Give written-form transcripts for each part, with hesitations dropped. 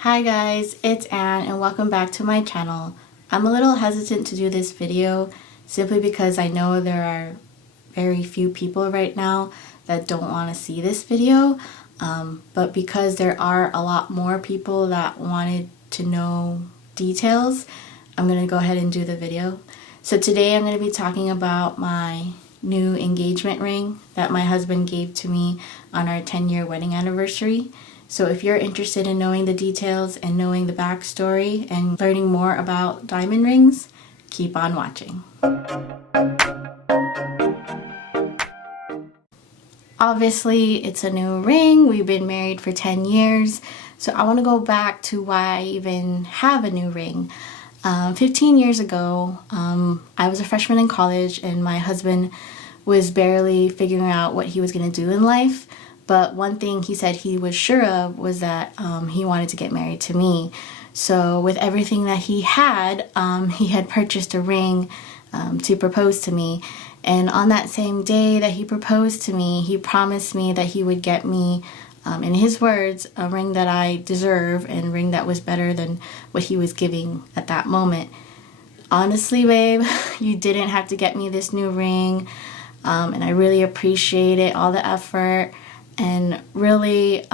Hi guys, it's Anne and welcome back to my channel. I'm a little hesitant to do this video simply because I know there are very few people right now that don't want to see this video, but because there are a lot more people that wanted to know details, I'm going to go ahead and do the video. So today I'm going to be talking about my new engagement ring that my husband gave to me on our 10-year wedding anniversary. So if you're interested in knowing the details and knowing the backstory and learning more about diamond rings, keep on watching. Obviously, it's a new ring. We've been married for 10 years. So I want to go back to why I even have a new ring. 15 years ago, I was a freshman in college and my husband was barely figuring out what he was going to do in life. But one thing he said he was sure of was that he wanted to get married to me. So with everything that he had purchased a ring to propose to me. And on that same day that he proposed to me, he promised me that he would get me, in his words, a ring that I deserve and a ring that was better than what he was giving at that moment. Honestly, babe, you didn't have to get me this new ring. And I really appreciate it, all the effort. And really,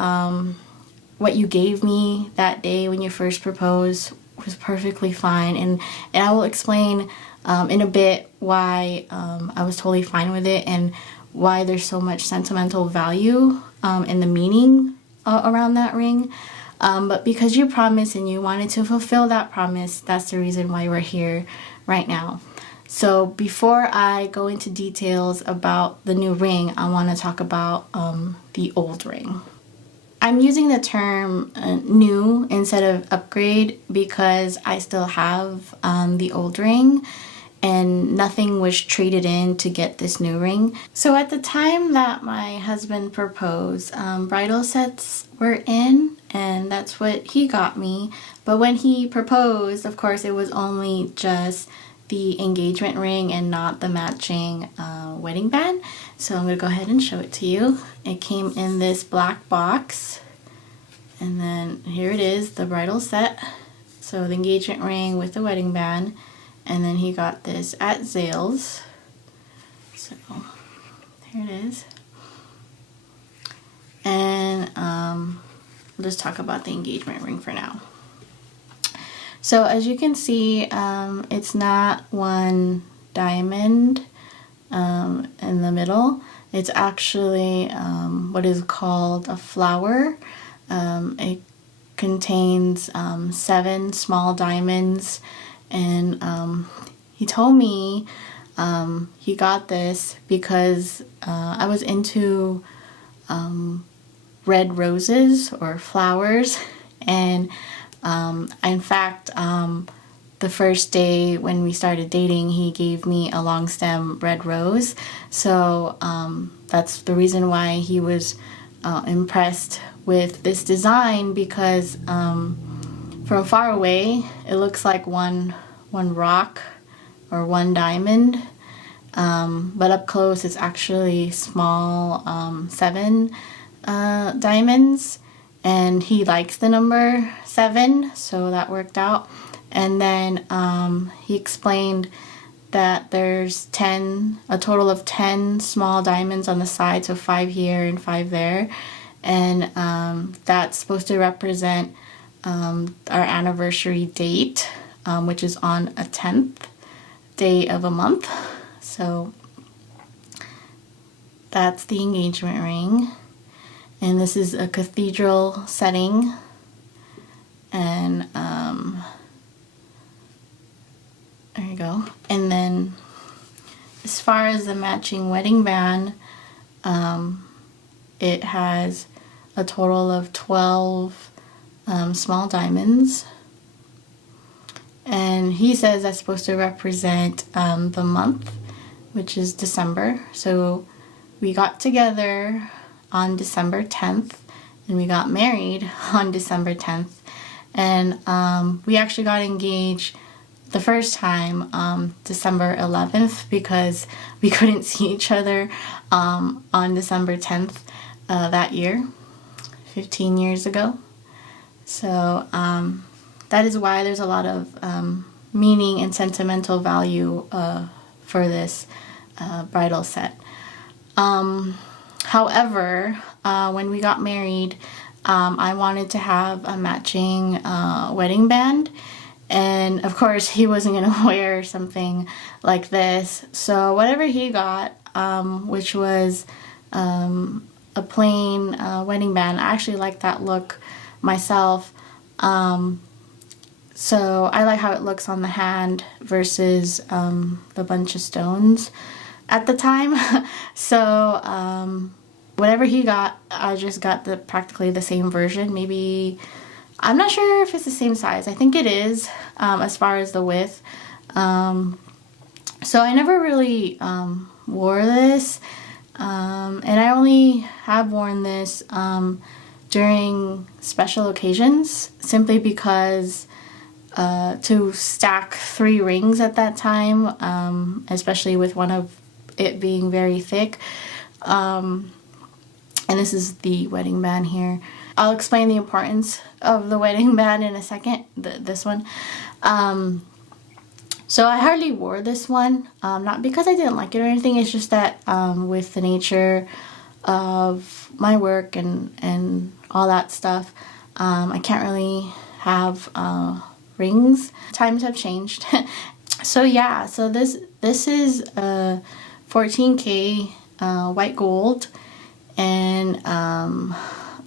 what you gave me that day when you first proposed was perfectly fine. And I will explain in a bit why I was totally fine with it and why there's so much sentimental value in the meaning around that ring. But because you promised and you wanted to fulfill that promise, that's the reason why we're here right now. So before I go into details about the new ring, I want to talk about the old ring. I'm using the term new instead of upgrade because I still have the old ring and nothing was traded in to get this new ring. So at the time that my husband proposed, bridal sets were in and that's what he got me. But when he proposed, of course, it was only just the engagement ring and not the matching wedding band. So I'm going to go ahead and show it to you. It came in this black box and then here it is, the bridal set. So the engagement ring with the wedding band, and then he got this at Zales. So here it is. And we'll just talk about the engagement ring for now. So as you can see, it's not one diamond in the middle. It's actually what is called a flower. It contains 7 small diamonds, and he told me he got this because I was into red roses or flowers, and in fact, the first day when we started dating, he gave me a long stem red rose. So that's the reason why he was impressed with this design, because from far away it looks like one rock or one diamond, but up close it's actually small 7 diamonds. And he likes the number 7, so that worked out. And then he explained that there's a total of 10 small diamonds on the side, so 5 here and 5 there. And that's supposed to represent our anniversary date, which is on a 10th day of a month. So that's the engagement ring. And this is a cathedral setting, and there you go. And then as far as the matching wedding band, it has a total of 12 small diamonds, and he says that's supposed to represent the month, which is December. So we got together on December 10th and we got married on December 10th, and we actually got engaged the first time December 11th because we couldn't see each other on December 10th that year, 15 years ago. So that is why there's a lot of meaning and sentimental value for this bridal set. However, when we got married, I wanted to have a matching wedding band. And of course, he wasn't going to wear something like this. So whatever he got, which was a plain wedding band, I actually like that look myself. So I like how it looks on the hand versus the bunch of stones at the time. So whatever he got, I just got practically the same version. Maybe, I'm not sure if it's the same size. I think it is, as far as the width. So I never really wore this, and I only have worn this during special occasions, simply because to stack 3 rings at that time, especially with one of it being very thick. And this is the wedding band here. I'll explain the importance of the wedding band in a second, this one. So I hardly wore this one, not because I didn't like it or anything, it's just that with the nature of my work and all that stuff, I can't really have rings. Times have changed. So yeah, so this is 14K white gold, and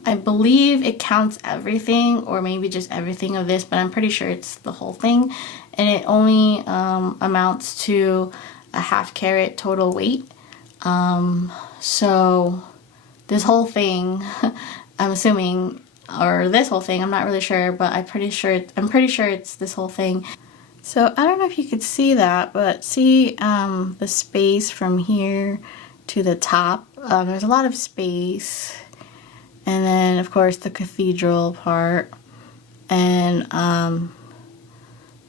I believe it counts everything, or maybe just everything of this, but I'm pretty sure it's the whole thing, and it only amounts to a 1/2 carat total weight. So this whole thing, I'm assuming, or this whole thing, I'm not really sure, but I'm pretty sure it's this whole thing. So I don't know if you could see that, but see the space from here to the top. There's a lot of space, and then of course the cathedral part, and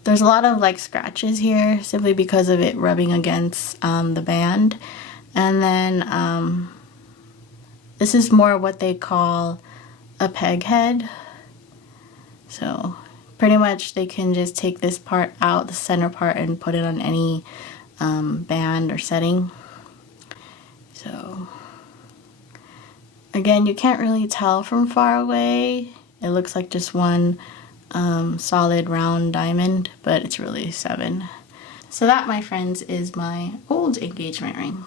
there's a lot of like scratches here simply because of it rubbing against the band. And then this is more what they call a peg head. So pretty much they can just take this part out, the center part, and put it on any band or setting. So again, you can't really tell from far away. It looks like just one solid round diamond, but it's really 7. So that, my friends, is my old engagement ring.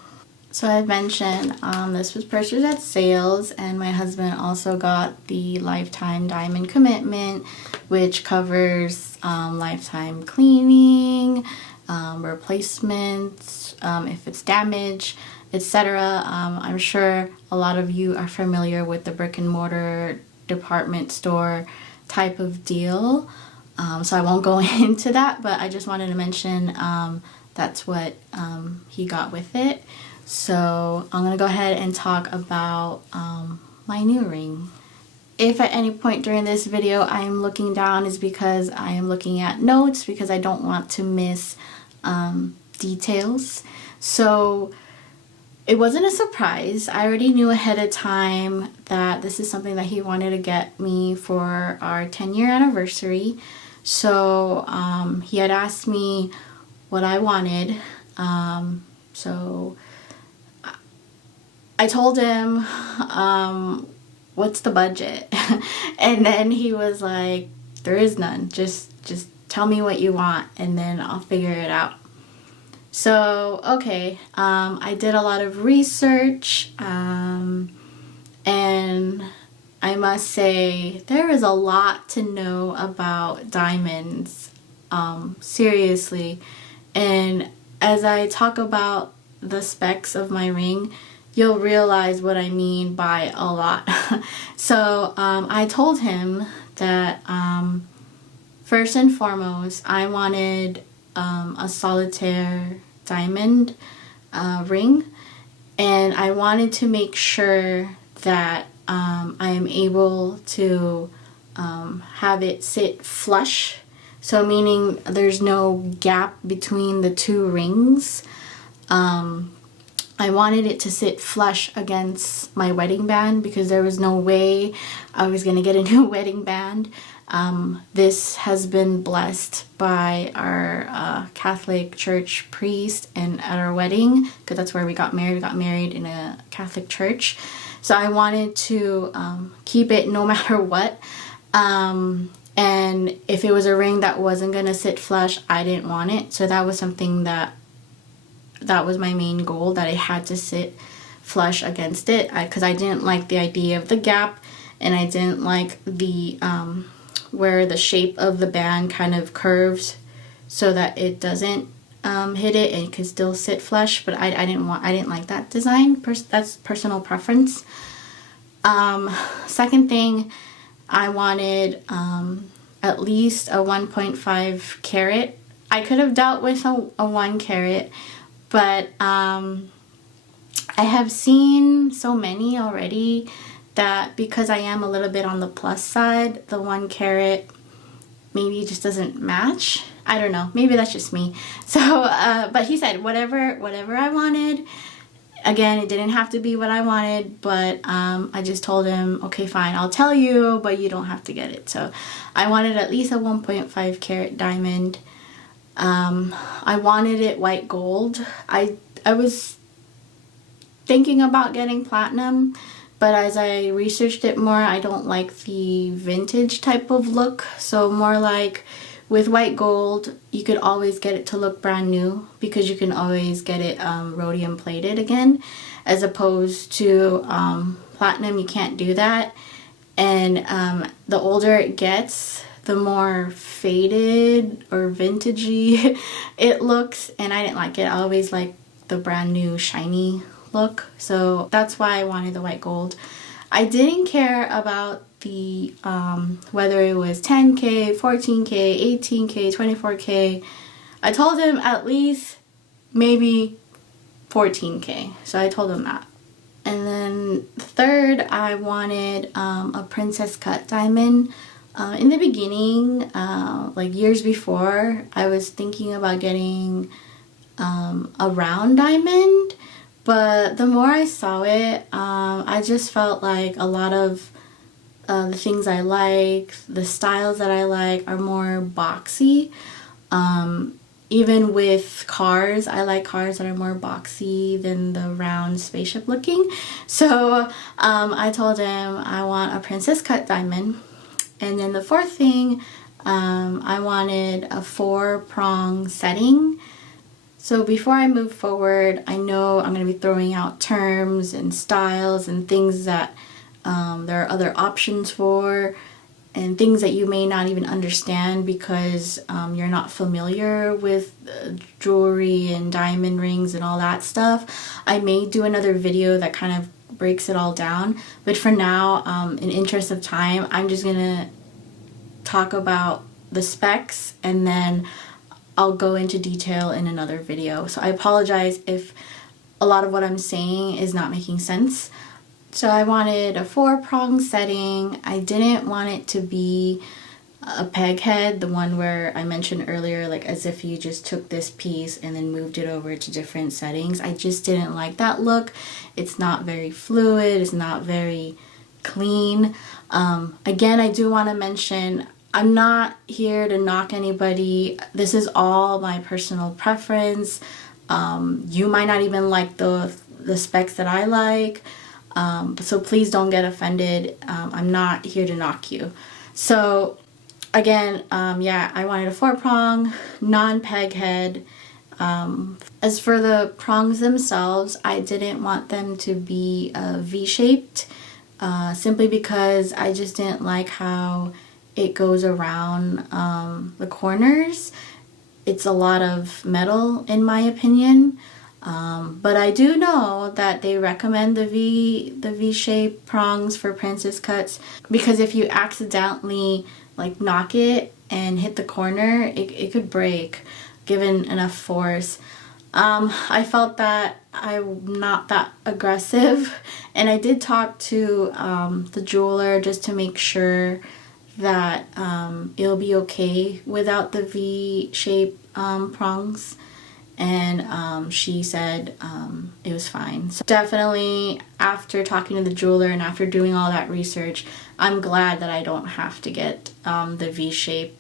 So I mentioned this was purchased at sales, and my husband also got the lifetime diamond commitment, which covers lifetime cleaning, replacements, if it's damaged, etc. I'm sure a lot of you are familiar with the brick and mortar department store type of deal, so I won't go into that, but I just wanted to mention that's what he got with it. So I'm gonna go ahead and talk about my new ring. If at any point during this video I am looking down, is because I am looking at notes, because I don't want to miss details. So it wasn't a surprise. I already knew ahead of time that this is something that he wanted to get me for our 10-year anniversary. So he had asked me what I wanted. So I told him, what's the budget? And then he was like, there is none. Just tell me what you want, and then I'll figure it out. So, okay, I did a lot of research, and I must say there is a lot to know about diamonds, seriously. And as I talk about the specs of my ring, you'll realize what I mean by a lot. So I told him that first and foremost, I wanted a solitaire diamond ring, and I wanted to make sure that I am able to have it sit flush, so meaning there's no gap between the 2 rings. I wanted it to sit flush against my wedding band, because there was no way I was going to get a new wedding band This has been blessed by our Catholic church priest and at our wedding, because that's where we got married. We got married in a Catholic church. So I wanted to keep it no matter what. And if it was a ring that wasn't going to sit flush, I didn't want it. So that was something that was my main goal, that it had to sit flush against it, because I didn't like the idea of the gap, and I didn't like the where the shape of the band kind of curves so that it doesn't hit it and it could still sit flush. But I didn't like that design. That's personal preference. Second thing, I wanted at least a 1.5 carat. I could have dealt with a 1 carat, but I have seen so many already that because I am a little bit on the plus side, the 1 carat maybe just doesn't match. I don't know. Maybe that's just me. So, but he said whatever I wanted. Again, it didn't have to be what I wanted, but I just told him, okay, fine, I'll tell you, but you don't have to get it. So I wanted at least a 1.5 carat diamond. I wanted it white gold. I was thinking about getting platinum, but as I researched it more, I don't like the vintage type of look. So more like with white gold, you could always get it to look brand new, because you can always get it rhodium plated again, as opposed to platinum. You can't do that. And the older it gets, the more faded or vintagey it looks, and I didn't like it. I always like the brand new shiny look, so that's why I wanted the white gold. I didn't care about the whether it was 10K, 14K, 18K, 24K. I told him at least maybe 14K, so I told him that. And then third, I wanted a princess cut diamond. In the beginning, like years before, I was thinking about getting a round diamond, but the more I saw it, I just felt like a lot of the things I like, the styles that I like, are more boxy. Even with cars, I like cars that are more boxy than the round spaceship looking. So I told him I want a princess cut diamond. And then the fourth thing, I wanted a 4-prong setting. So before I move forward, I know I'm going to be throwing out terms and styles and things that there are other options for, and things that you may not even understand because you're not familiar with jewelry and diamond rings and all that stuff. I may do another video that kind of breaks it all down, but for now, in interest of time, I'm just gonna talk about the specs, and then I'll go into detail in another video. So I apologize if a lot of what I'm saying is not making sense. So I wanted a 4-prong setting. I didn't want it to be a peg head, the one where I mentioned earlier, like as if you just took this piece and then moved it over to different settings. I just didn't like that look. It's not very fluid. It's not very clean. Again, I do want to mention, I'm not here to knock anybody. This is all my personal preference. You might not even like the specs that I like. So please don't get offended. I'm not here to knock you. So again, yeah, I wanted a 4-prong, non-peg head. As for the prongs themselves, I didn't want them to be V-shaped, simply because I just didn't like how it goes around the corners. It's a lot of metal in my opinion. But I do know that they recommend the V-shaped prongs for princess cuts, because if you accidentally like knock it and hit the corner, it could break given enough force. I felt that I'm not that aggressive, and I did talk to the jeweler just to make sure that it'll be okay without the V-shaped prongs. and she said it was fine. So definitely, after talking to the jeweler and after doing all that research, I'm glad that I don't have to get the V-shape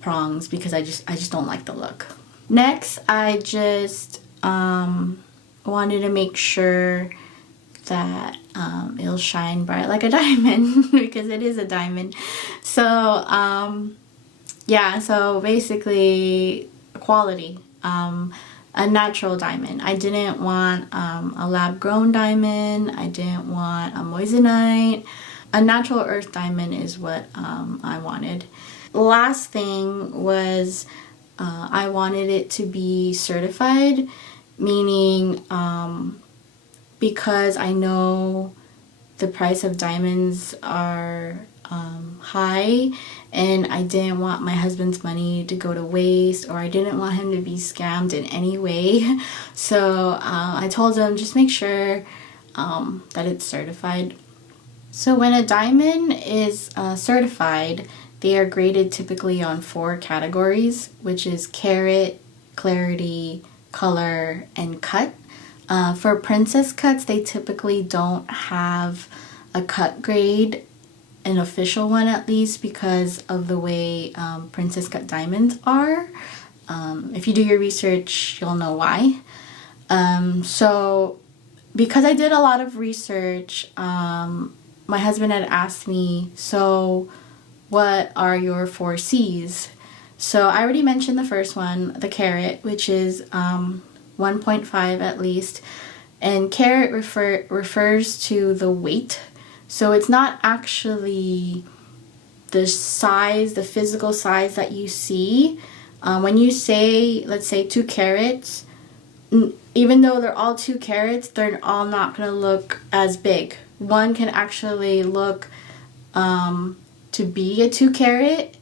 prongs, because I just don't like the look. Next, I just wanted to make sure that it'll shine bright like a diamond because it is a diamond. So yeah, so basically quality, a natural diamond. I didn't want a lab grown diamond. I didn't want a moissanite. A natural earth diamond is what I wanted. Last thing was I wanted it to be certified, meaning because I know the price of diamonds are high, and I didn't want my husband's money to go to waste, or I didn't want him to be scammed in any way. So I told him, just make sure that it's certified. So when a diamond is certified, they are graded typically on 4 categories, which is carat, clarity, color, and cut. For princess cuts, they typically don't have a cut grade, an official one at least, because of the way princess cut diamonds are. If you do your research, you'll know why. So because I did a lot of research, my husband had asked me, so what are your 4 C's? So I already mentioned the first one, the carat, which is 1.5 at least, and carat refers to the weight. So it's not actually the size, the physical size that you see. When you say, let's say 2 carats, even though they're all 2 carats, they're all not going to look as big. One can actually look to be a 2 carat,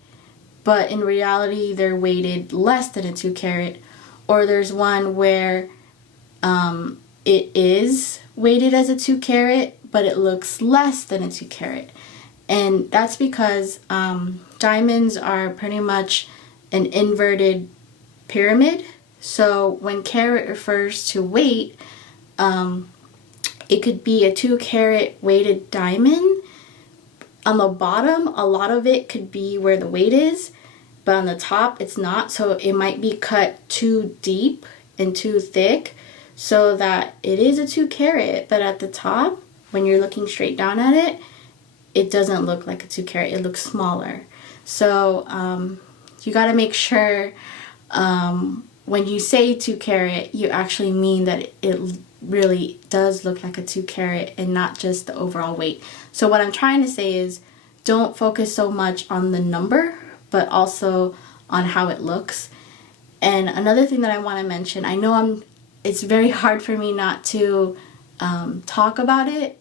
but in reality they're weighted less than a 2 carat. Or there's one where it is weighted as a 2 carat, but it looks less than a 2 carat. And that's because diamonds are pretty much an inverted pyramid. So when carat refers to weight, it could be a 2 carat weighted diamond. On the bottom, a lot of it could be where the weight is, but on the top it's not. So it might be cut too deep and too thick so that it is a 2 carat, but at the top, when you're looking straight down at it, it doesn't look like a 2 carat, it looks smaller. So you got to make sure when you say 2 carat, you actually mean that it really does look like a 2 carat and not just the overall weight. So what I'm trying to say is, don't focus so much on the number, but also on how it looks. And another thing that I want to mention, I know it's very hard for me not to talk about it,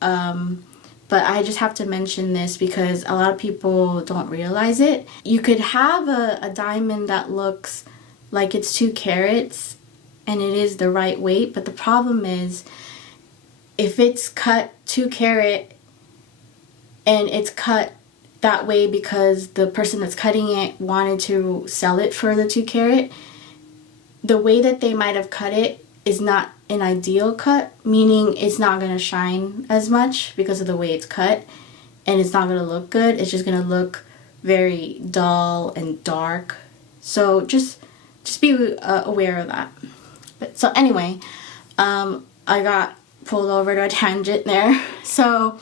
but I just have to mention this because a lot of people don't realize it. You could have a diamond that looks like it's 2 carats and it is the right weight, but the problem is if it's cut 2 carat and it's cut that way because the person that's cutting it wanted to sell it for the 2 carat, the way that they might have cut it is not an ideal cut, meaning it's not going to shine as much because of the way it's cut, and it's not going to look good. It's just going to look very dull and dark. So just be aware of that. But so anyway, I got pulled over to a tangent there. So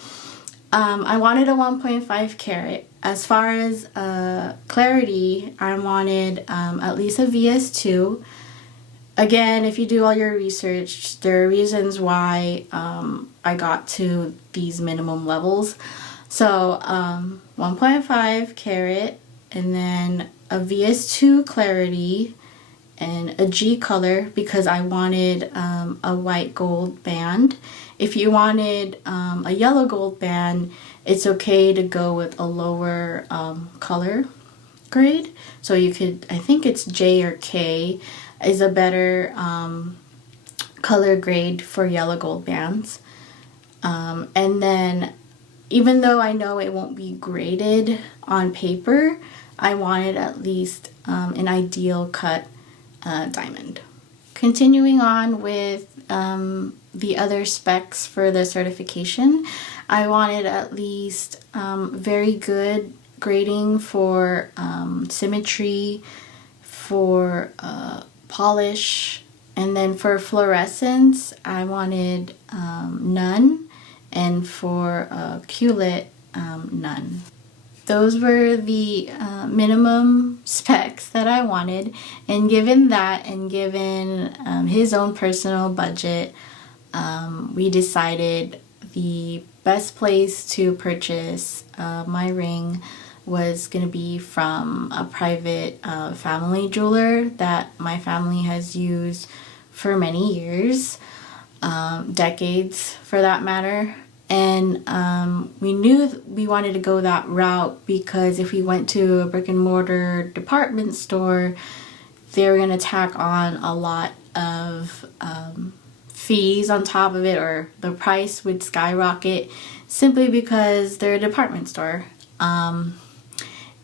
I wanted a 1.5 carat. As far as clarity, I wanted at least a VS2. Again, if you do all your research, there are reasons why I got to these minimum levels. So 1.5 carat, and then a VS2 clarity, and a G color because I wanted a white gold band. If you wanted a yellow gold band, it's okay to go with a lower color grade. So you could, I think it's J or K is a better color grade for yellow gold bands. And then even though I know it won't be graded on paper, I wanted at least an ideal cut diamond. Continuing on with the other specs for the certification, I wanted at least very good grading for symmetry, for polish, and then for fluorescence I wanted none, and for QLIT none. Those were the minimum specs that I wanted, and given that and given his own personal budget, we decided the best place to purchase my ring was going to be from a private family jeweler that my family has used for many years, decades for that matter. And we knew we wanted to go that route because if we went to a brick and mortar department store, they were going to tack on a lot of fees on top of it, or the price would skyrocket simply because they're a department store.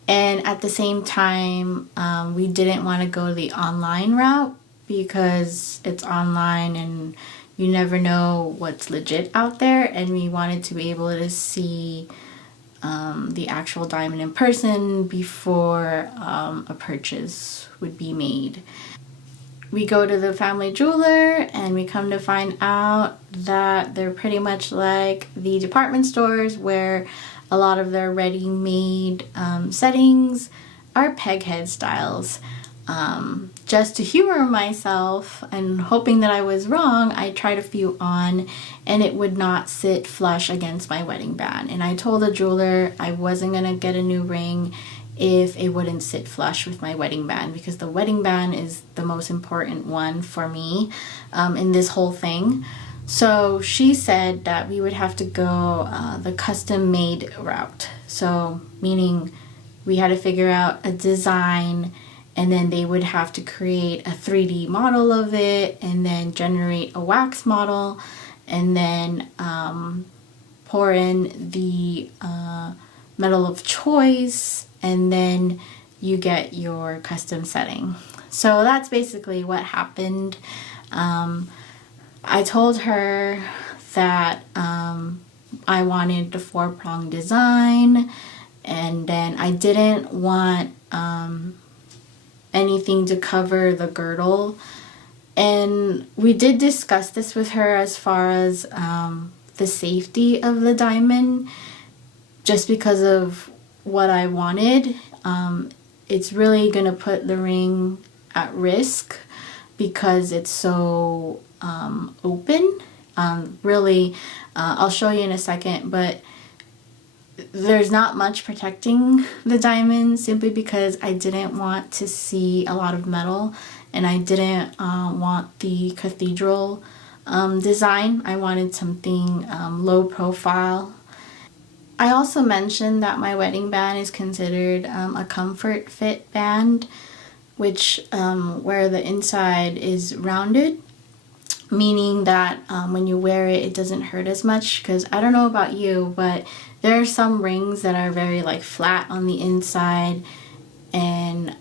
And at the same time, we didn't want to go the online route because it's online and you never know what's legit out there, and we wanted to be able to see the actual diamond in person before a purchase would be made. We go to the family jeweler and we come to find out that they're pretty much like the department stores, where a lot of their ready-made settings are peg head styles. Just to humor myself and hoping that I was wrong, I tried a few on and it would not sit flush against my wedding band. And I told the jeweler I wasn't going to get a new ring if it wouldn't sit flush with my wedding band, because the wedding band is the most important one for me in this whole thing. So she said that we would have to go the custom made route. So meaning we had to figure out a design, and then they would have to create a 3D model of it and then generate a wax model, and then pour in the metal of choice, and then you get your custom setting. So that's basically what happened. I told her that I wanted the 4-prong design, and then I didn't want anything to cover the girdle. And we did discuss this with her as far as the safety of the diamond, just because of what I wanted. It's really gonna put the ring at risk because it's so open. Really, I'll show you in a second, but there's not much protecting the diamond simply because I didn't want to see a lot of metal, and I didn't want the cathedral design. I wanted something low profile. I also mentioned that my wedding band is considered a comfort fit band, which where the inside is rounded, meaning that when you wear it, it doesn't hurt as much. Because I don't know about you, but there are some rings that are very like flat on the inside, and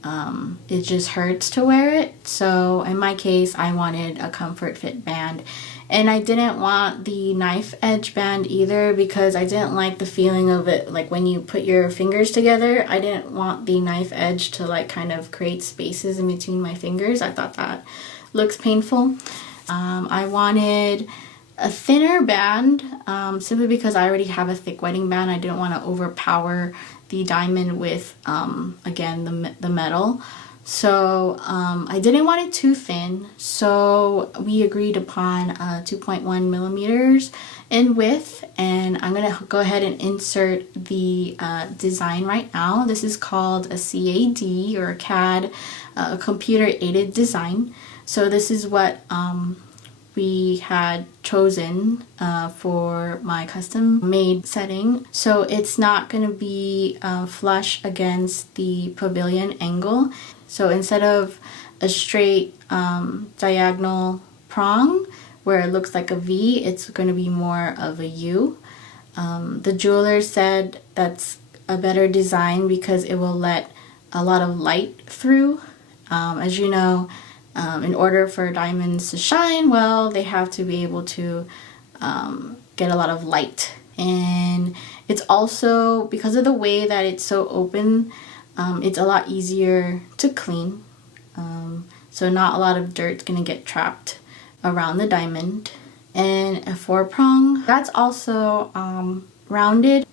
it just hurts to wear it. So in my case, I wanted a comfort fit band. And I didn't want the knife edge band either, because I didn't like the feeling of it, like when you put your fingers together. I didn't want the knife edge to like kind of create spaces in between my fingers. I thought that looks painful. I wanted a thinner band simply because I already have a thick wedding band. I didn't want to overpower the diamond with, again, the metal. So I didn't want it too thin, so we agreed upon 2.1 millimeters in width, and I'm going to go ahead and insert the design right now. This is called a CAD, or a CAD, a computer aided design. So this is what we had chosen for my custom made setting. So it's not going to be flush against the pavilion angle. So instead of a straight diagonal prong where it looks like a V, it's going to be more of a U. The jeweler said that's a better design because it will let a lot of light through. As you know, In order for diamonds to shine well, they have to be able to get a lot of light. And it's also, because of the way that it's so open, it's a lot easier to clean. So not a lot of dirt's gonna get trapped around the diamond. And a 4-prong, that's also rounded.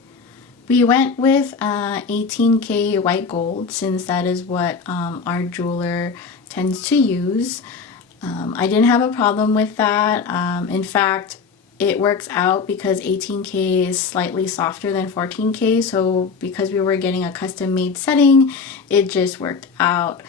We went with 18K white gold, since that is what our jeweler tends to use. I didn't have a problem with that. In fact, it works out because 18K is slightly softer than 14K, so because we were getting a custom made setting, it just worked out.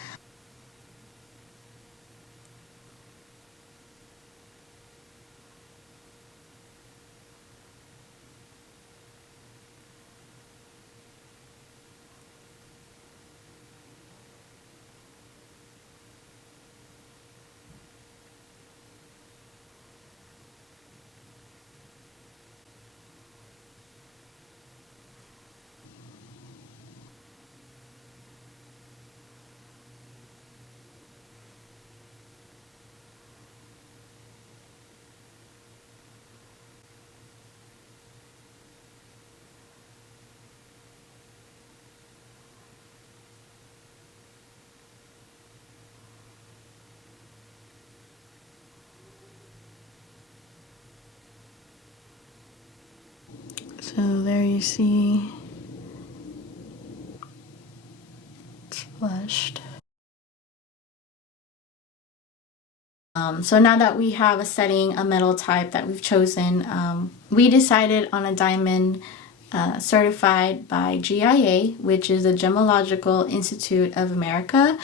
So there you see, it's flushed. So now that we have a setting, a metal type that we've chosen, we decided on a diamond certified by GIA, which is the Gemological Institute of America.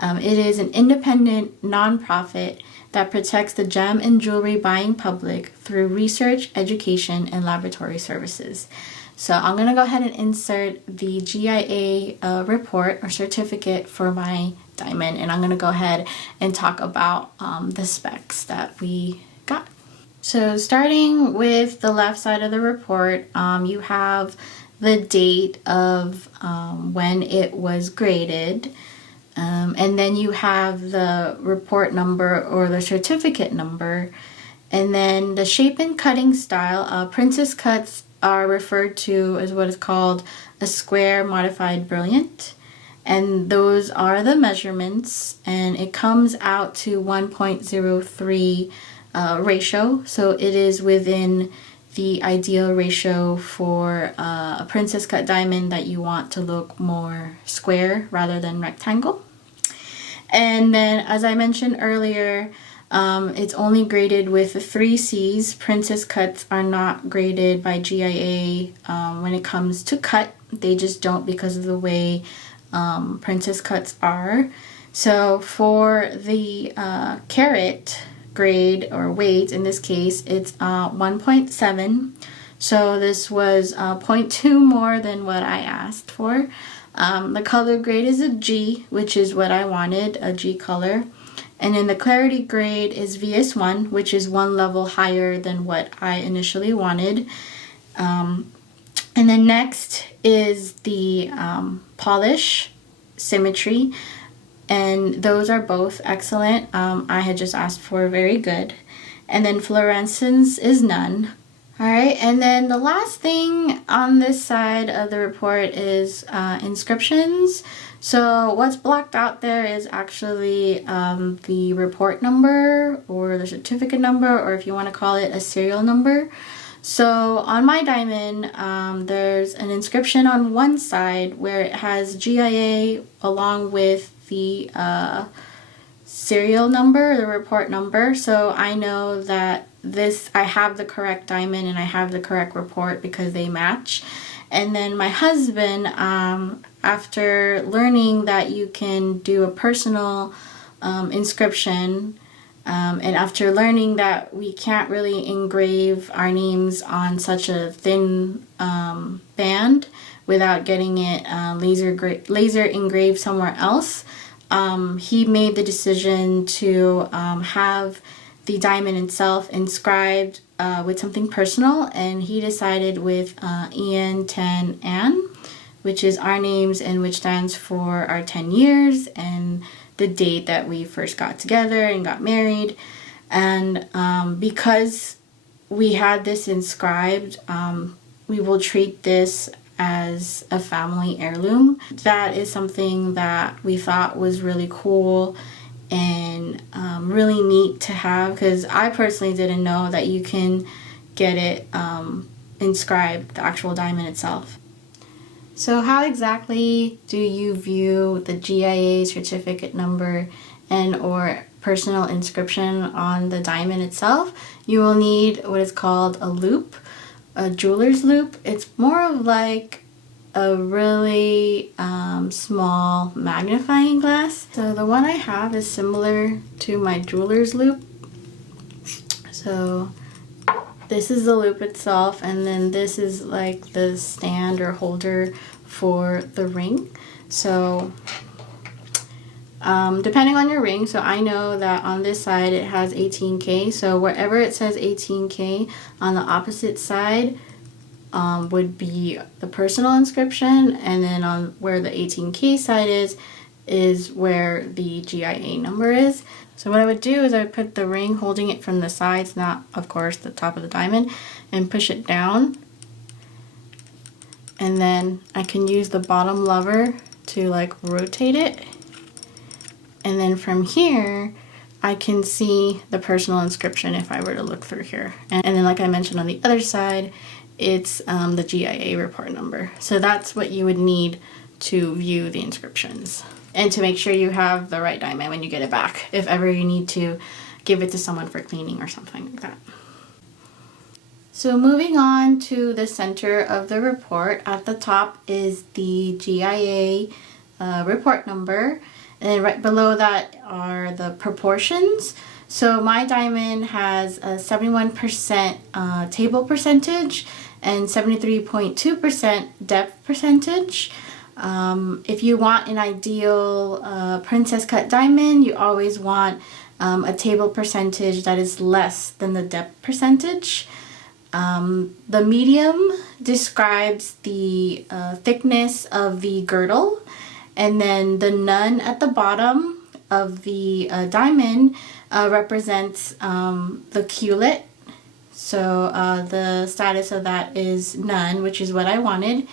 It is an independent nonprofit that protects the gem and jewelry buying public through research, education, and laboratory services. So I'm going to go ahead and insert the GIA report or certificate for my diamond, and I'm going to go ahead and talk about the specs that we got. So starting with the left side of the report, you have the date of when it was graded. And then you have the report number or the certificate number, and then the shape and cutting style. Princess cuts are referred to as what is called a square modified brilliant, and those are the measurements, and it comes out to 1.03 ratio, so it is within the ideal ratio for a princess cut diamond that you want to look more square rather than rectangle. And then, as I mentioned earlier, it's only graded with the 3 C's. Princess cuts are not graded by GIA when it comes to cut. They just don't, because of the way princess cuts are. So for the carat grade or weight, in this case, it's 1.7. So this was 0.2 more than what I asked for. The color grade is a G, which is what I wanted, a G color. And then the clarity grade is VS1, which is 1 level higher than what I initially wanted. And then next is the polish, symmetry, and those are both excellent. I had just asked for very good. And then fluorescence is none. All right, and then the last thing on this side of the report is inscriptions. So what's blocked out there is actually the report number or the certificate number, or if you want to call it a serial number. So on my diamond, there's an inscription on one side where it has GIA along with the serial number, the report number. So I know that I have the correct diamond and I have the correct report because they match. And then my husband, after learning that you can do a personal inscription, and after learning that we can't really engrave our names on such a thin band without getting it laser engraved somewhere else, he made the decision to have the diamond itself inscribed with something personal, and he decided with EN10 Ann, which is our names and which stands for our 10 years and the date that we first got together and got married. And because we had this inscribed, we will treat this as a family heirloom. That is something that we thought was really cool and really neat to have, because I personally didn't know that you can get it inscribed, the actual diamond itself. So how exactly do you view the GIA certificate number and or personal inscription on the diamond itself? You will need what is called a loupe, a jeweler's loupe. It's more of like a really small magnifying glass. So the one I have is similar to my jeweler's loupe. So this is the loupe itself, and then this is like the stand or holder for the ring. So depending on your ring, so I know that on this side it has 18K, so wherever it says 18K, on the opposite side would be the personal inscription, and then on where the 18K side is where the GIA number is. So what I would do is I would put the ring holding it from the sides, not of course the top of the diamond, and push it down. And then I can use the bottom lever to like rotate it. And then from here, I can see the personal inscription if I were to look through here. And then like I mentioned on the other side, it's the GIA report number. So that's what you would need to view the inscriptions. And to make sure you have the right diamond when you get it back, if ever you need to give it to someone for cleaning or something like that. So moving on to the center of the report, at the top is the GIA report number, and then right below that are the proportions. So my diamond has a 71% table percentage and 73.2% depth percentage. If you want an ideal princess cut diamond, you always want a table percentage that is less than the depth percentage. The medium describes the thickness of the girdle, and then the none at the bottom of the diamond represents the culet. So the status of that is none, which is what I wanted.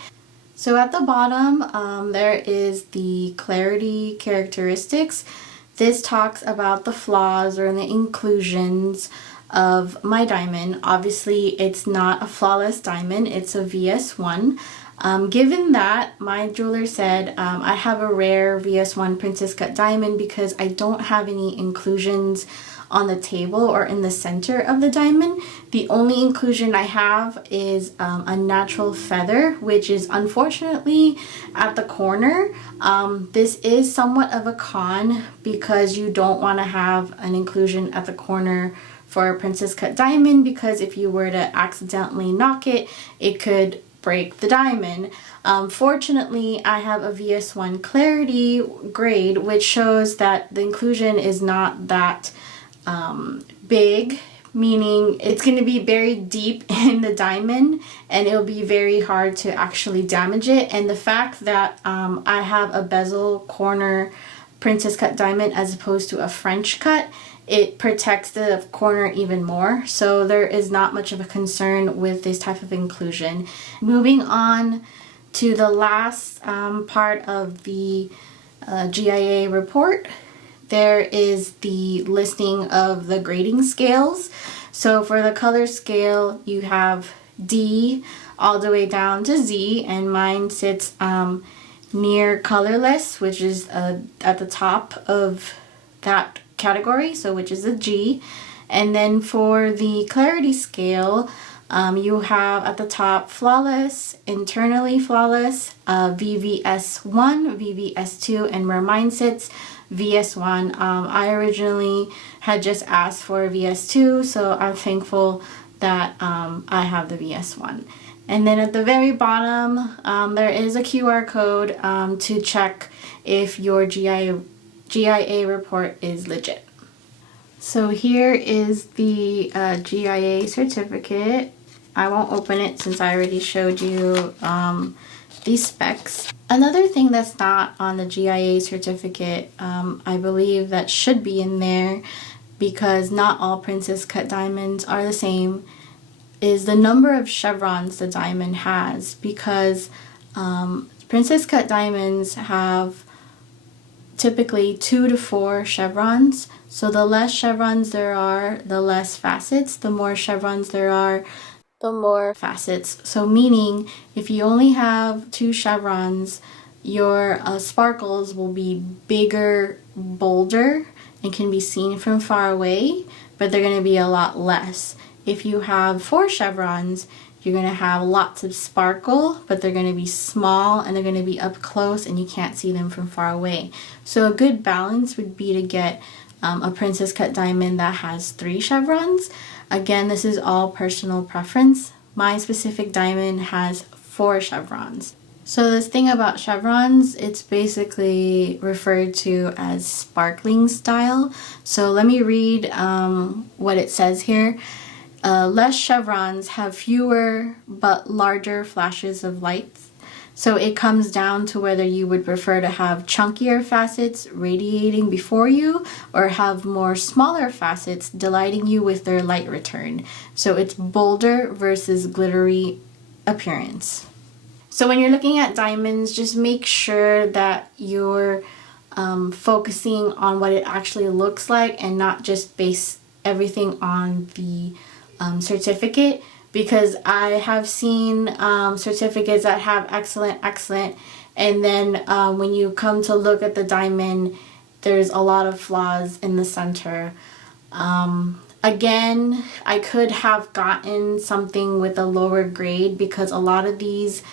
So at the bottom, there is the clarity characteristics. This talks about the flaws or the inclusions of my diamond. Obviously, it's not a flawless diamond, it's a VS1. Given that, my jeweler said I have a rare VS1 princess cut diamond because I don't have any inclusions on the table or in the center of the diamond. The only inclusion I have is a natural feather, which is unfortunately at the corner. This is somewhat of a con because you don't want to have an inclusion at the corner for a princess cut diamond, because if you were to accidentally knock it, it could break the diamond. Fortunately, I have a VS1 clarity grade, which shows that the inclusion is not that big, meaning it's going to be buried deep in the diamond and it'll be very hard to actually damage it. And the fact that I have a bezel corner princess cut diamond as opposed to a French cut, it protects the corner even more. So there is not much of a concern with this type of inclusion. Moving on to the last part of the GIA report, there is the listing of the grading scales. So for the color scale, you have D all the way down to Z, and mine sits near colorless, which is at the top of that category, so which is a G. And then for the clarity scale, you have at the top flawless, internally flawless, VVS1, VVS2, and where mine sits, VS1. I originally had just asked for VS2, so I'm thankful that I have the VS1. And then at the very bottom, there is a QR code to check if your GIA report is legit. So here is the GIA certificate. I won't open it since I already showed you these specs. Another thing that's not on the GIA certificate, I believe that should be in there, because not all princess cut diamonds are the same, is the number of chevrons the diamond has, because princess cut diamonds have typically 2 to 4 chevrons. So the less chevrons there are, the less facets. The more chevrons there are, the more facets. So meaning, if you only have 2 chevrons, your sparkles will be bigger, bolder, and can be seen from far away, but they're going to be a lot less. If you have 4 chevrons, you're going to have lots of sparkle, but they're going to be small and they're going to be up close and you can't see them from far away. So a good balance would be to get a princess cut diamond that has 3 chevrons. Again, this is all personal preference. My specific diamond has 4 chevrons. So this thing about chevrons, it's basically referred to as sparkling style. So let me read what it says here. Less chevrons have fewer but larger flashes of light. So it comes down to whether you would prefer to have chunkier facets radiating before you, or have more smaller facets delighting you with their light return. So it's bolder versus glittery appearance. So when you're looking at diamonds, just make sure that you're focusing on what it actually looks like and not just base everything on the certificate, because I have seen certificates that have excellent, and then when you come to look at the diamond, there's a lot of flaws in the center. Again, I could have gotten something with a lower grade, because a lot of these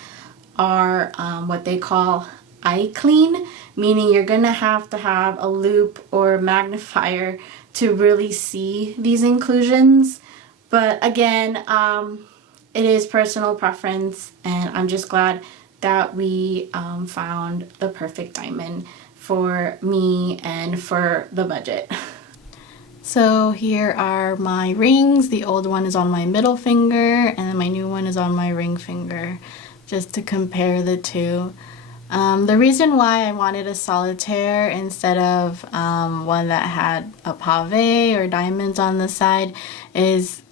are what they call eye clean, meaning you're gonna have a loupe or magnifier to really see these inclusions. But again, it is personal preference, and I'm just glad that we found the perfect diamond for me and for the budget. So here are my rings. The old one is on my middle finger and my new one is on my ring finger, just to compare the two. The reason why I wanted a solitaire instead of one that had a pave or diamonds on the side is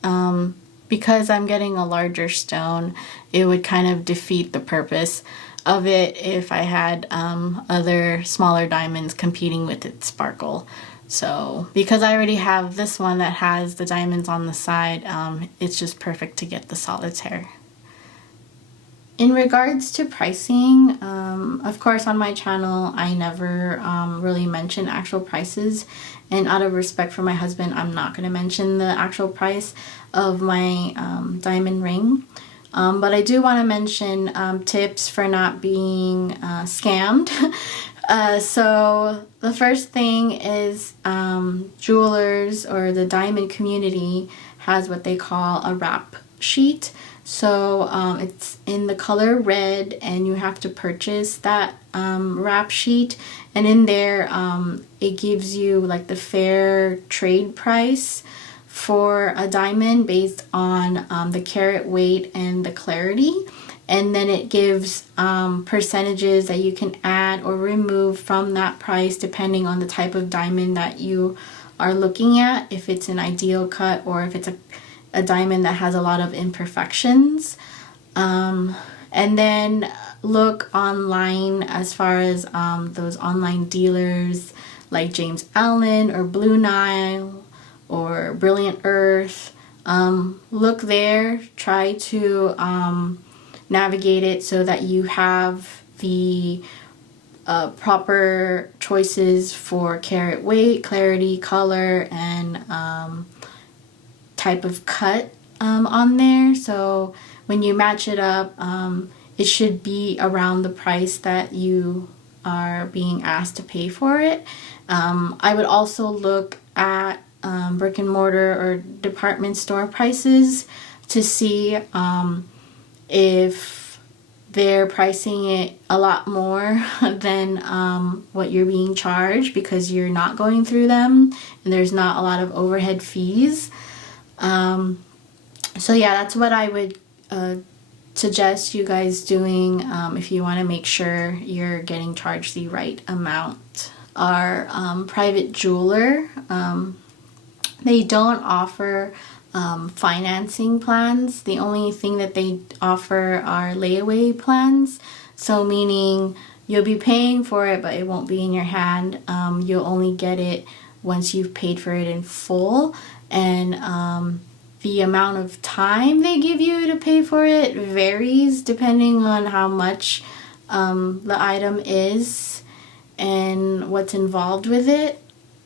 because I'm getting a larger stone. It would kind of defeat the purpose of it if I had other smaller diamonds competing with its sparkle. So because I already have this one that has the diamonds on the side, it's just perfect to get the solitaire. In regards to pricing, of course on my channel I never really mention actual prices, and out of respect for my husband, I'm not going to mention the actual price of my diamond ring. But I do want to mention tips for not being scammed. So the first thing is jewelers or the diamond community has what they call a wrap sheet. So it's in the color red, and you have to purchase that wrap sheet, and in there it gives you like the fair trade price for a diamond based on the carat weight and the clarity, and then it gives percentages that you can add or remove from that price depending on the type of diamond that you are looking at, if it's an ideal cut or if it's a diamond that has a lot of imperfections. And then look online as far as those online dealers like James Allen or Blue Nile or Brilliant Earth. Look there, try to navigate it so that you have the proper choices for carat weight, clarity, color, and type of cut on there. So when you match it up, it should be around the price that you are being asked to pay for it. I would also look at brick and mortar or department store prices to see if they're pricing it a lot more than what you're being charged, because you're not going through them and there's not a lot of overhead fees. So yeah, that's what I would suggest you guys doing if you want to make sure you're getting charged the right amount. Our private jeweler, they don't offer financing plans. The only thing that they offer are layaway plans. So meaning you'll be paying for it, but it won't be in your hand. You'll only get it once you've paid for it in full. And the amount of time they give you to pay for it varies depending on how much the item is and what's involved with it.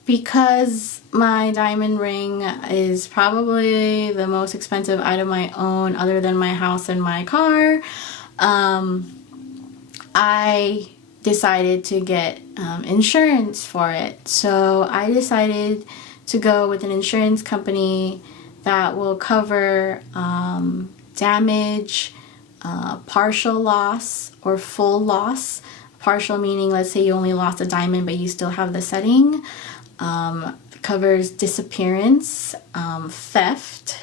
Because my diamond ring is probably the most expensive item I own other than my house and my car, I decided to get insurance for it. So I decided to go with an insurance company that will cover damage, partial loss, or full loss. Partial meaning, let's say you only lost a diamond but you still have the setting. Covers disappearance, theft,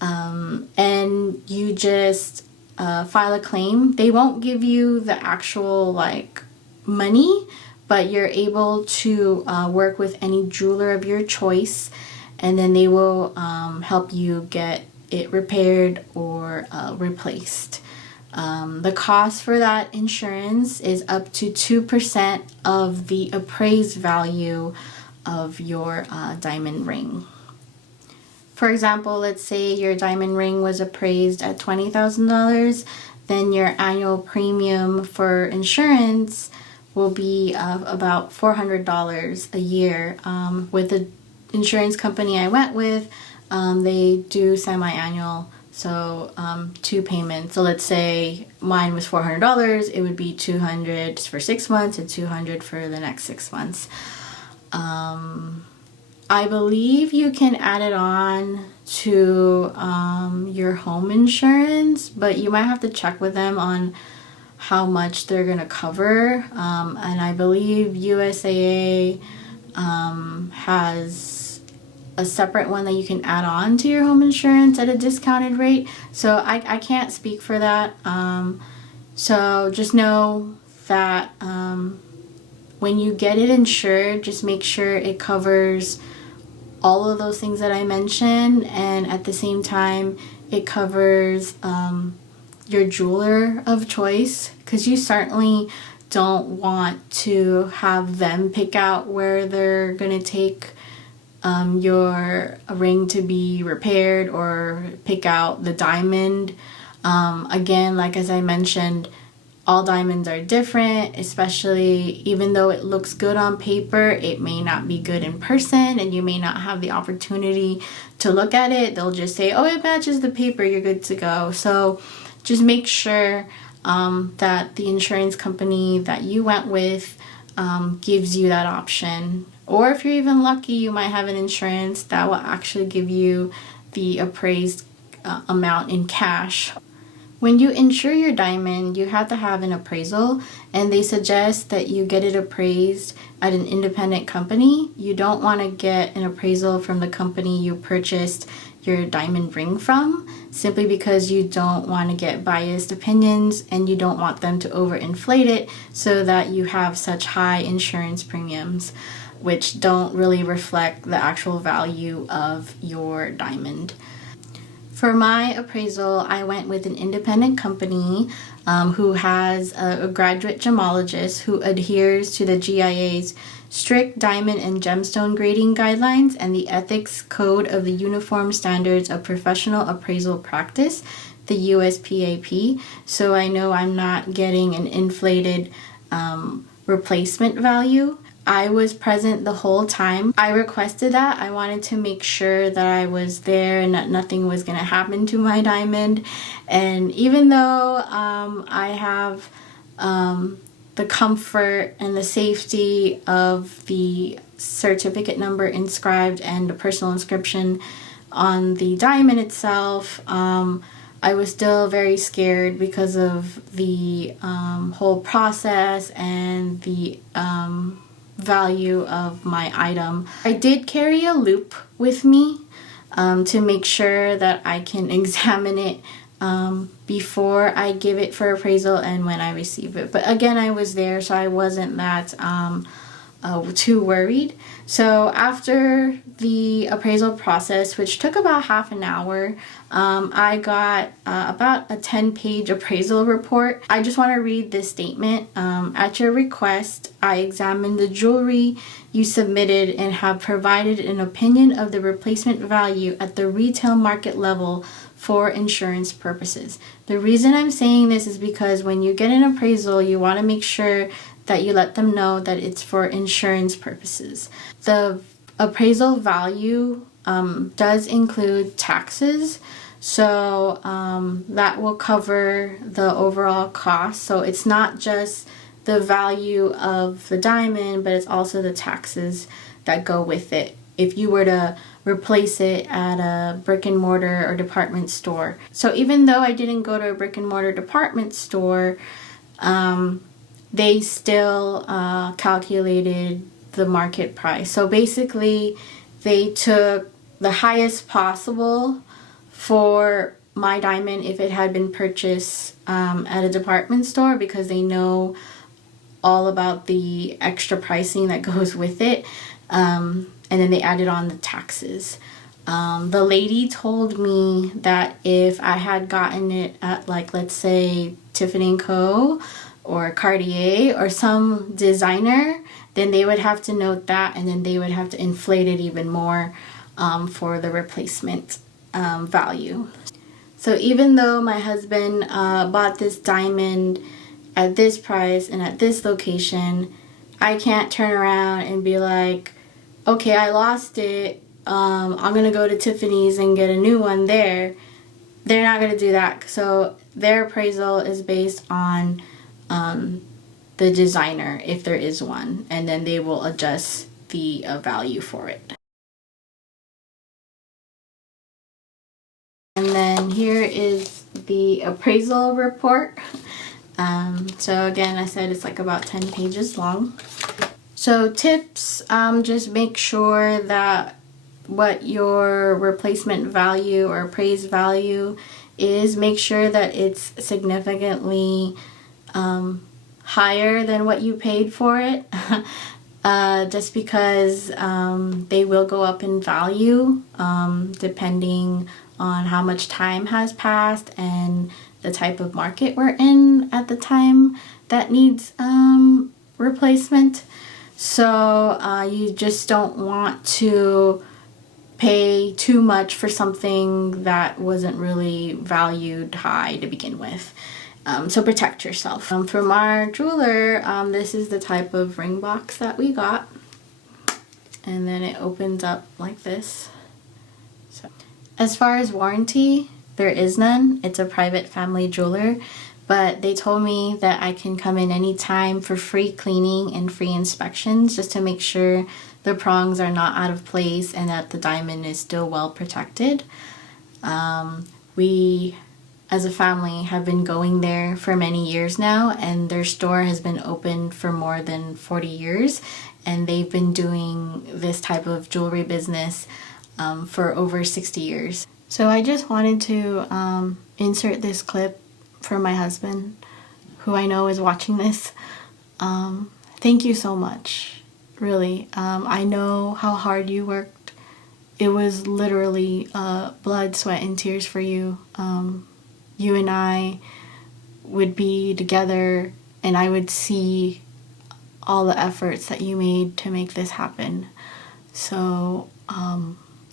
and you just file a claim. They won't give you the actual like money, but you're able to work with any jeweler of your choice, and then they will help you get it repaired or replaced. The cost for that insurance is up to 2% of the appraised value of your diamond ring. For example, let's say your diamond ring was appraised at $20,000, then your annual premium for insurance will be about $400 a year. With the insurance company I went with, they do semi-annual, so 2 payments. So let's say mine was $400, it would be $200 for 6 months and $200 for the next 6 months. I believe you can add it on to your home insurance, but you might have to check with them on how much they're going to cover. And I believe USAA has a separate one that you can add on to your home insurance at a discounted rate. So I can't speak for that. So just know that when you get it insured, just make sure it covers all of those things that I mentioned, and at the same time it covers your jeweler of choice, because you certainly don't want to have them pick out where they're gonna take your ring to be repaired or pick out the diamond. Again, like as I mentioned, all diamonds are different, especially even though it looks good on paper, it may not be good in person, and you may not have the opportunity to look at it. They'll just say, oh, it matches the paper, you're good to go. So just make sure that the insurance company that you went with gives you that option. Or if you're even lucky, you might have an insurance that will actually give you the appraised amount in cash. When you insure your diamond, you have to have an appraisal, and they suggest that you get it appraised at an independent company. You don't want to get an appraisal from the company you purchased your diamond ring from, simply because you don't want to get biased opinions and you don't want them to overinflate it so that you have such high insurance premiums, which don't really reflect the actual value of your diamond. For my appraisal, I went with an independent company who has a graduate gemologist who adheres to the GIA's strict diamond and gemstone grading guidelines and the ethics code of the Uniform Standards of Professional Appraisal Practice, the USPAP. So I know I'm not getting an inflated replacement value. I was present the whole time. I requested that. I wanted to make sure that I was there and that nothing was going to happen to my diamond. And even though I have the comfort and the safety of the certificate number inscribed and the personal inscription on the diamond itself, I was still very scared because of the whole process and the value of my item. I did carry a loupe with me to make sure that I can examine it before I give it for appraisal and when I receive it. But again, I was there, so I wasn't that too worried. So after the appraisal process, which took about half an hour, I got about a 10-page appraisal report. I just want to read this statement. At your request, I examined the jewelry you submitted and have provided an opinion of the replacement value at the retail market level for insurance purposes. The reason I'm saying this is because when you get an appraisal, you want to make sure that you let them know that it's for insurance purposes. The appraisal value does include taxes, so that will cover the overall cost. So it's not just the value of the diamond, but it's also the taxes that go with it if you were to replace it at a brick and mortar or department store. So even though I didn't go to a brick and mortar department store, they still calculated the market price. So basically, they took the highest possible for my diamond if it had been purchased at a department store, because they know all about the extra pricing that goes with it. And then they added on the taxes. The lady told me that if I had gotten it at, like, let's say Tiffany & Co. or Cartier or some designer, then they would have to note that, and then they would have to inflate it even more for the replacement value. So even though my husband bought this diamond at this price and at this location, I can't turn around and be like, okay, I lost it, I'm gonna go to Tiffany's and get a new one there. They're not gonna do that. So their appraisal is based on the designer, if there is one, and then they will adjust the value for it. And then here is the appraisal report. So again, I said it's like about 10 pages long. So tips, just make sure that what your replacement value or appraised value is, make sure that it's significantly higher than what you paid for it. Just because they will go up in value depending on how much time has passed and the type of market we're in at the time that needs replacement. So you just don't want to pay too much for something that wasn't really valued high to begin with. So protect yourself. From our jeweler, this is the type of ring box that we got. And then it opens up like this. So, as far as warranty, there is none. It's a private family jeweler. But they told me that I can come in anytime for free cleaning and free inspections, just to make sure the prongs are not out of place and that the diamond is still well protected. We, as a family, have been going there for many years now, and their store has been open for more than 40 years, and they've been doing this type of jewelry business for over 60 years. So I just wanted to insert this clip for my husband, who I know is watching this. Thank you so much, really. I know how hard you worked. It was literally blood, sweat, and tears for you. You and I would be together, and I would see all the efforts that you made to make this happen. So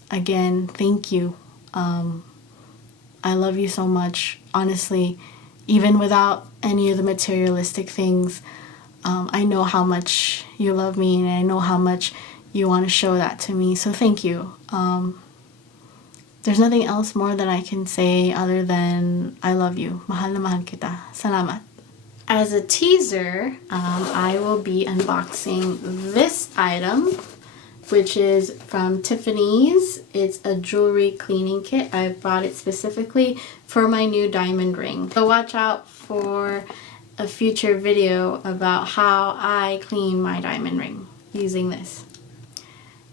again, thank you. I love you so much, honestly. Even without any of the materialistic things, I know how much you love me, and I know how much you want to show that to me. So thank you. There's nothing else more that I can say other than I love you. Mahal na mahal kita. Salamat. As a teaser, I will be unboxing this item, which is from Tiffany's. It's a jewelry cleaning kit. I bought it specifically for my new diamond ring. So watch out for a future video about how I clean my diamond ring using this.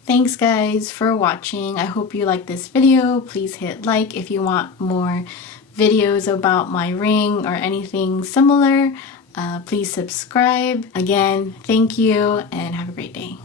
Thanks guys for watching. I hope you liked this video. Please hit like if you want more videos about my ring or anything similar, please subscribe. Again, thank you and have a great day.